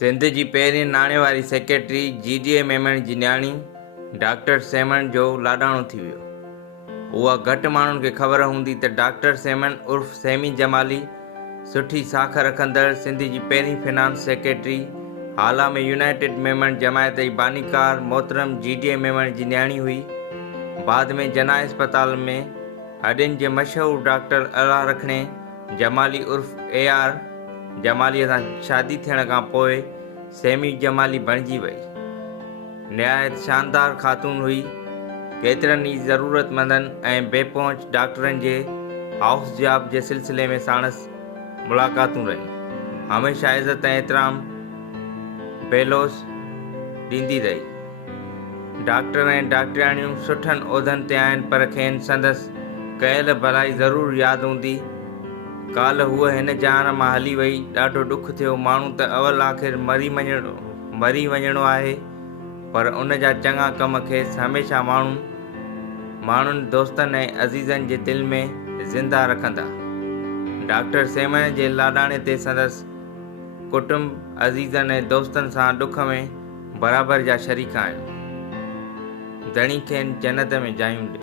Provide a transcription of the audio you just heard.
सिंध जी पहिरीं नाणे वारी सेक्रेटरी GDA मेमण जी न्याणी डॉक्टर सेमण जो लाॾाणो थी वियो। उहा घटि माण्हुनि खे ख़बर हूंदी त डॉक्टर सेमण उर्फ़ सेमी जमाली सुठी साख रखंदड़ सिंध जी पहिरीं फिनांस सेक्रेटरी, हाल में यूनाइटेड मेमण जमायत जी बानीकार मोहतरम GDA मेमण जी न्याणी हुई। बाद में जना अस्पताल में हॾियुनि जे मशहूर डॉक्टर अला रखणे जमाली उर्फ़ AR जमालीअ सां शादी थियण खां पोइ सेमी जमाली बणिजी वई। निहायत शानदार ख़ातून हुई। केतिरनि ई ज़रूरतमंदनि ऐं बेपहुच डॉक्टरनि जे हाउस जॉब जे सिलसिले में साणस मुलाक़ातूं रहियूं। हमेशह इज़त ऐं एतिराम बेलोस ॾींदी रही। डॉक्टर ऐं डॉक्टराणियूं सुठनि उहिदनि ते आहिनि, पर खेनि संदसि कयल भलाई ज़रूरु यादि हूंदी। काल्ह हूअ हिन जहान मां हली वई। ॾाढो ॾुख थियो। माण्हू त अवल आख़िर मरी वञणो आहे, पर उन जा चङा कम खेसि हमेशह माण्हुनि दोस्तनि ऐं अज़ीज़नि जे दिलि में ज़िंदा रखंदा। डॉक्टर सेमण जे लाॾाणे ते संदसि कुटुंब, अज़ीज़नि ऐं दोस्तनि सां ॾुख में बराबरि जा शरीक आहिनि। धणी खेनि जन्नत में जायूं ॾे।